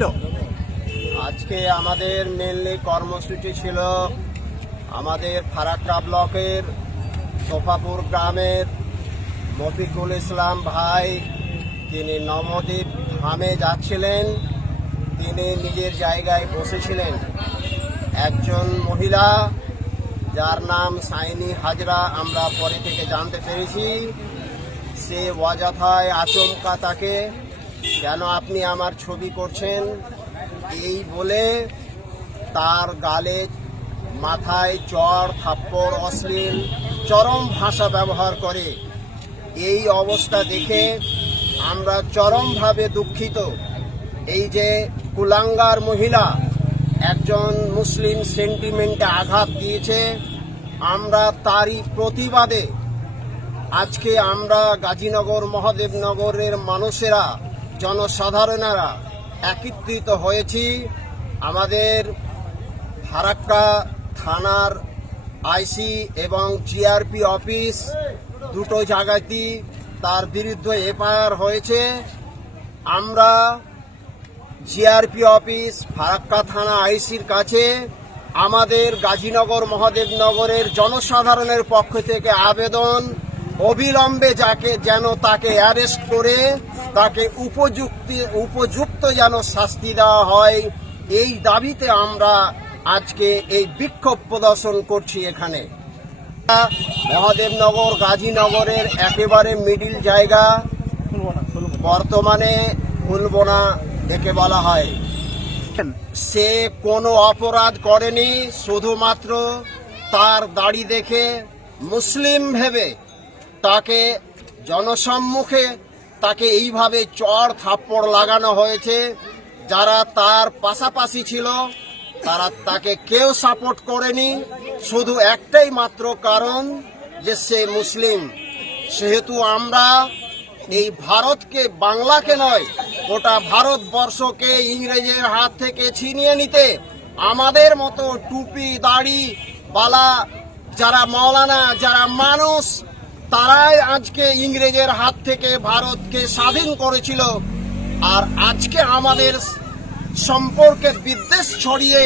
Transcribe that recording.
ছিল? আজকে আমাদের মেনলি কর্মসূচি ছিল আমাদের ফারাক্কা ব্লকের সোফাপুর গ্রামের মফিকুল ইসলাম ভাই, তিনি নবদ্বীপ ধামে যাচ্ছিলেন। তিনি নিজের জায়গায় বসেছিলেন। একজন মহিলা যার নাম সাইনি হাজরা, আমরা পরে থেকে জানতে পেরেছি, সে অযথায় আচমকা তাকে কেন আপনি আমার ছবি করছেন এই বলে তার গালে মাথায় চড় থাপ্পড় অশ্লীল চরম ভাষা ব্যবহার করে। এই অবস্থা দেখে আমরা চরমভাবে দুঃখিত। এই যে কুলাঙ্গার মহিলা একজন মুসলিম সেন্টিমেন্টে আঘাত দিয়েছে, আমরা তারই প্রতিবাদে আজকে আমরা গাজীনগর মহাদেবনগরের মানুষেরা, জনসাধারণেরা একত্রিত হয়েছি। আমাদের ফারাক্কা থানার আইসি এবং জিআরপি অফিস দুটো জায়গাতেই তার বিরুদ্ধে এফআইআর হয়েছে। আমরা জিআরপি অফিস, ফারাক্কা থানা আইসির কাছে আমাদের গাজীনগর মহাদেবনগরের জনসাধারণের পক্ষ থেকে আবেদন, অবিলম্বে যেন তাকে অ্যারেস্ট করে তাকে উপযুক্ত যেন শাস্তি দেওয়া হয়, এই দাবিতে আমরা আজকে এই বিক্ষোভ প্রদর্শন করছি। এখানে মহাদেবনগর গাজীনগরের একেবারে মিডিল জায়গা, বর্তমানে ফুলবোনা ডেকে বলা হয়। সে কোনো অপরাধ করেনি, শুধুমাত্র তার দাড়ি দেখে মুসলিম ভেবে তাকে জনসম্মুখে তাকে এইভাবে চড় থাপ্পড় লাগানো হয়েছে। যারা তার পাশাপাশি ছিল তারা তাকে কেউ সাপোর্ট করেনি, শুধু একটাই মাত্র কারণ যে সে মুসলিম। সেহেতু আমরা এই ভারতকে, বাংলাকে নয়, গোটা ভারতবর্ষকে ইংরেজের হাত থেকে ছিনিয়ে নিতে আমাদের মতো টুপি দাড়ি বালা যারা মৌলানা, যারা মানুষ, তারাই আজকে ইংরেজের হাত থেকে ভারতকে স্বাধীন করেছিল। আর আজকে আমাদের সম্পর্কে বিদ্বেষ ছড়িয়ে